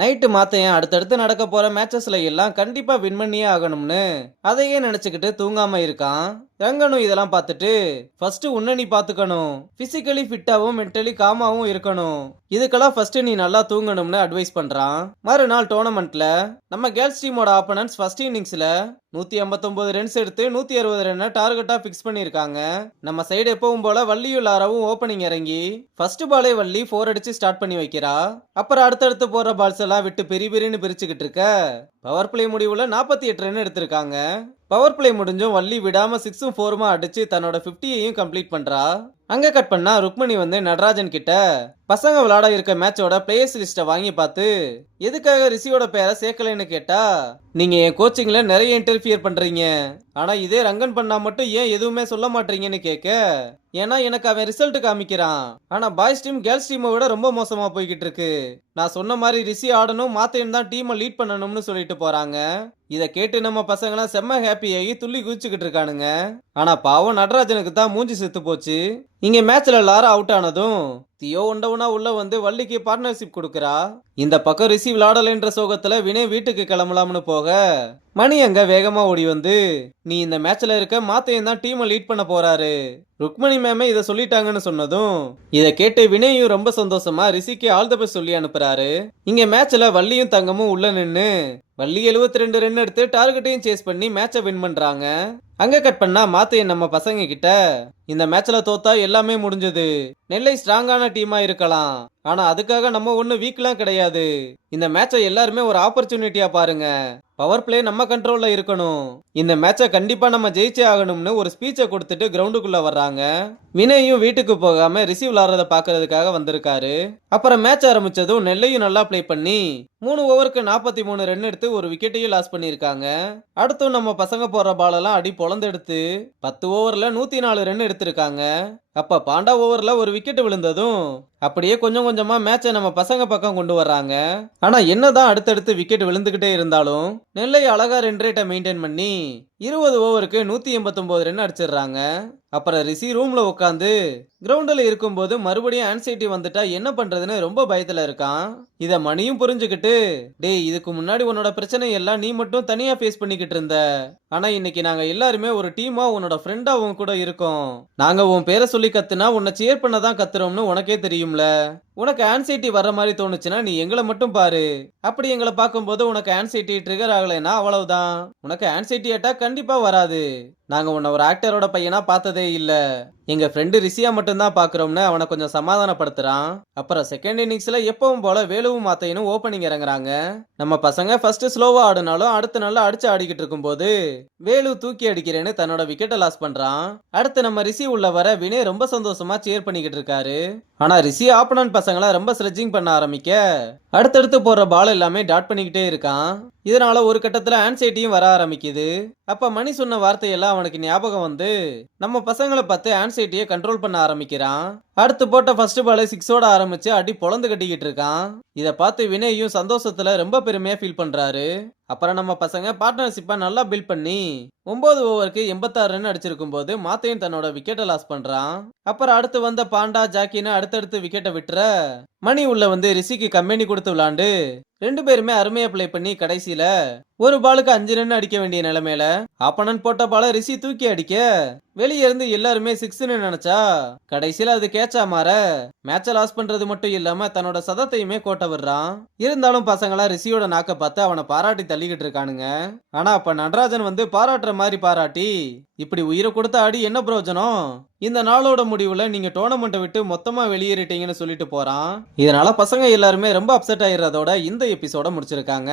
Night மாத்தையன் அடுத்தடுத்து நடக்க போற மேட்சஸ்ல எல்லாம் கண்டிப்பா வின் பண்ணியே ஆகணும்னு அதையே நினைச்சுக்கிட்டு தூங்காம இருக்கான். ரங்கனும் இதெல்லாம் பார்த்துட்டு ஃபர்ஸ்ட் உன்னை நீ பாத்துக்கணும், பிசிக்கலி ஃபிட்டாவும் மென்டலி காமாவும் இருக்கணும், இதுக்கெல்லாம் ஃபர்ஸ்ட் நீ நல்லா தூங்கணும்னு அட்வைஸ் பண்றான். மறுநாள் டோர்னமெண்ட்ல நம்ம கேர்ள்ஸ் டீமோட ஆப்பனன்ட்ஸ் ஃபர்ஸ்ட் இன்னிங்ஸ்ல 159 ரன்ஸ் எடுத்து 160 ரன் டார்கெட்டா பிக்ஸ் பண்ணிருக்காங்க. நம்ம சைடு எப்பவும் போல வள்ளியும் லாராவும் ஓப்பனிங் இறங்கி ஃபர்ஸ்ட் பாலே வள்ளி 4 அடிச்சு ஸ்டார்ட் பண்ணி வைக்கிறா. அப்புறம் அடுத்தடுத்து போற பால்ஸ் எல்லாம் விட்டு பெரிய பெரியன்னு பிரிச்சுக்கிட்டு இருக்க பவர் பிளே முடிவுல 48 ரன் எடுத்திருக்காங்க. பவர் பிளே முடிஞ்சும் வள்ளி விடாம 6ம் 4மா அடிச்சு தன்னோட 50யையும் கம்ப்ளீட் பண்றா. அங்க கட் பண்ணா ருக்மணி வந்து நடராஜன் கிட்ட பசங்க விளையாட இருக்க மேட்சோட பிளேயர்ஸ் லிஸ்ட வாங்கி பார்த்து எதுக்காக ரிஷியோட பேரை சேர்க்கலன்னு கேட்டா, நீங்க என் கோச்சிங்ல நிறைய இன்டர்ஃபியர் பண்றீங்க, ஆனா இதே ரங்கன் பண்ணா மட்டும் ஏன் எதுவுமே சொல்ல மாட்டீங்கன்னு கேட்க, ஏன்னா எனக்கு அவன் ரிசல்ட் காமிக்கிறான், ஆனா பாய்ஸ் டீம் கேர்ள்ஸ் டீமை விட ரொம்ப மோசமா போய்கிட்டு இருக்கு, நான் சொன்ன மாதிரி ரிஷி ஆடணும் மாத்தையும் தான் டீமை லீட் பண்ணணும்னு சொல்லிட்டு போறாங்க. இத கேட்டு நம்ம பசங்களாம் செம்ம ஹாப்பியாகி துள்ளி குதிச்சுக்கிட்டு இருக்கானுங்க. ஆனா பாவம் நடராஜனுக்கு தான் மூஞ்சி செத்து போச்சு. இங்க மேட்ச்ல லாரா அவுட் ஆனதும் தியோ உண்டவனா உள்ள வந்து வள்ளிக்கு பார்ட்னர்ஷிப் கொடுக்கறா. இந்த பக்கம் ரிஷி விளையாடலைன்ற சோகத்துல வினய் வீட்டுக்கு கிளம்பலாம்னு போக மணி அங்க வேகமா ஓடி வந்து, நீ இந்த மேட்ச்ல இருக்க மாத்தையும் தான் டீமை லீட் பண்ண போறாரு, ருக்மணி மேமே இதை சொல்லிட்டாங்கன்னு சொன்னதும் இதை கேட்டு வினயும் ரொம்ப சந்தோஷமா ரிஷிக்கு ஆல் த பெஸ்ட் சொல்லி அனுப்புறாரு. இங்க மேட்ச்ல வள்ளியும் தங்கமும் உள்ள நின்னு வள்ளி 72 ரன் எடுத்து டார்கெட்டையும் சேஸ் பண்ணி மேட்சை வின் பண்றாங்க. அங்க கட் பண்ணா மாத்தையன் நம்ம பசங்க கிட்ட, இந்த மேட்ச்ல தோத்தா எல்லாமே முடிஞ்சது, நெல்லை ஸ்ட்ராங்கான டீமா இருக்கலாம், ஆனா அதுக்காக நம்ம ஒண்ணு வீக்லாம் கிடையாது, இந்த மேட்சை எல்லாருமே ஒரு ஆப்பர்ச்சுனிட்டியா பாருங்க, பவர் பிளே நம்ம கண்ட்ரோல்ல இருக்கணும், இந்த மேட்சை கண்டிப்பா நம்ம ஜெயிச்சே ஆகணும்னு ஒரு ஸ்பீச்சை கொடுத்துட்டு கிரவுண்டுக்குள்ள வர்றாங்க. வினயும் வீட்டுக்கு போகாம ரிசீவ் விளாடுறத பாக்குறதுக்காக வந்திருக்காரு. அப்புறம் மேட்ச் ஆரம்பிச்சதும் நெல்லையும் நல்லா பிளே பண்ணி 3 ஓவருக்கு 43 ரன் எடுத்து ஒரு விக்கெட்டையும் லாஸ் பண்ணிருக்காங்க. அடுத்தும் நம்ம பசங்க போற பாலெல்லாம் அடி பொழந்தெடுத்து 10 ஓவர்ல 104 ரன் எடுத்திருக்காங்க. அப்ப பாண்டா ஓவர்ல ஒரு விக்கெட் விழுந்ததும் அப்படியே கொஞ்சம் கொஞ்சமா மேட்சை நம்ம பசங்க பக்கம் கொண்டு வர்றாங்க. ஆனா என்னதான் அடுத்தடுத்து விக்கெட் விழுந்துகிட்டே இருந்தாலும் நெல்லை அழகா ரன் ரேட்டை மெயின்டைன் பண்ணி 20 ஓவருக்கு 189 ரன் அடிச்சிடுறாங்க. அப்புறம் ரிஷி ரூம்ல உட்காந்து கிரவுண்டில் இருக்கும்போது மறுபடியும் ஆன்சைட்டி வந்துட்டா என்ன பண்றதுன்னு ரொம்ப பயத்துல இருக்கான். இத மணியும் புரிஞ்சுக்கிட்டு, டேய் இதுக்கு முன்னாடி உன்னோட பிரச்சனை எல்லாம் நீ மட்டும் தனியா ஃபேஸ் பண்ணிக்கிட்டு இருந்த, ஆனா இன்னைக்கு நாங்க எல்லாருமே ஒரு டீமா உன்னோட ஃப்ரெண்டா உன் கூட இருக்கோம், நாங்க உன் பேரை சொல்லி கத்துனா உன்னை சேர் பண்ண தான் கத்துறோம்னு உனக்கே தெரியும்ல, உனக்கு ஆன்சைட்டி வர்ற மாதிரி தோணுச்சுன்னா நீ எங்களை மட்டும் பாரு, அப்படி எங்களை பார்க்கும்போது உனக்கு ஆன்சைட்டி ட்ரிகர் ஆகலைன்னா அவ்வளவுதான், உனக்கு ஆன்சைட்டி அட்டாக் கண்டிப்பா வராது, நாங்க உன்னை ஒரு ஆக்டரோட பையனா பார்த்ததே இல்ல, எங்க ஃப்ரெண்டு ரிஷியா மட்டும்தான் பாக்குறோம்னு அவனை கொஞ்சம் சமாதானப்படுத்துறான். அப்புறம் செகண்ட் இன்னிங்ஸ்ல எப்பவும் போல வேலுவும் மாத்தையனும் ஓப்பனிங் இறங்குறாங்க. நம்ம பசங்க ஃபர்ஸ்ட் ஸ்லோவா ஆடினாலும் அடுத்த நாள் அடிச்சு ஆடிக்கிட்டு இருக்கும் போது வேலு தூக்கி அடிக்கிறேன்னு தன்னோட விக்கெட்டை லாஸ் பண்றான். அடுத்து நம்ம ரிஷி உள்ள வர வினய் ரொம்ப சந்தோஷமா சேர் பண்ணிக்கிட்டு இருக்காரு. ஆனா ரிஷி ஆப்பனன்ட் பசங்களை ரொம்ப ஸ்லெட்ஜிங் பண்ண ஆரம்பிக்க அடுத்தடுத்து போற பால் எல்லாமே டாட் பண்ணிக்கிட்டே இருக்கான். இதனால ஒரு கட்டத்துல ஆன்சைட்டியும் வர ஆரம்பிக்குது. அப்ப மணி சொன்ன வார்த்தையெல்லாம் அவனுக்கு ஞாபகம் வந்து நம்ம பசங்களை பார்த்து ஆன்சைட்டியை கண்ட்ரோல் பண்ண ஆரம்பிக்கிறான். அடுத்து போட்ட ஃபர்ஸ்ட் பாலை 6ஓட ஆரம்பிச்சு அடி பொழந்து கட்டிக்கிட்டு இருக்கான். இதை பார்த்து வினயும் சந்தோஷத்துல ரொம்ப பெருமையா ஃபீல் பண்றாரு. அப்புறம் நம்ம பசங்க பார்ட்னர்ஷிப்பா நல்லா பில்ட் பண்ணி 9 ஓவருக்கு 86 ரன் அடிச்சிருக்கும் போது மாத்தையும் தன்னோட விக்கெட்டை லாஸ் பண்றான். அப்புறம் அடுத்து வந்த பாண்டா ஜாக்கின்னு அடுத்தடுத்து விக்கெட்டை விட்டுற மணி உள்ள வந்து ரிஷிக்கு கம்பெனி கொடுத்து விளாண்டு 2 பேருமே அருமையா பிளே பண்ணி கடைசியில ஒரு பாலுக்கு 5 ரன் அடிக்க வேண்டிய நிலைமையில ஆப்பனன்ட் போட்ட பால ரிஷி தூக்கி அடிக்க வெளியே இருந்து எல்லாருமே 6ன்னு நினைச்சா கடைசியில அது கேட்சா மாற மேட்சை லாஸ் பண்றது மட்டும் இல்லாம தன்னோட சதத்தையுமே கோட்ட விடுறான். இருந்தாலும் பசங்களா ரிஷியோட நாக்க பார்த்து அவனை பாராட்டி தள்ளிக்கிட்டு இருக்கானுங்க. ஆனா அப்ப நடராஜன் வந்து பாராட்டுற மாதிரி பாராட்டி, இப்படி உயிரை கொடுத்த ஆடி என்ன பிரயோஜனம், இந்த நாளோட முடிவுல நீங்க டோர்னமெண்ட்டை விட்டு மொத்தமா வெளியேறிட்டீங்கன்னு சொல்லிட்டு போறான். இதனால பசங்க எல்லாருமே ரொம்ப அப்செட் ஆயிடுறதோட இந்த எபிசோட முடிச்சிருக்காங்க.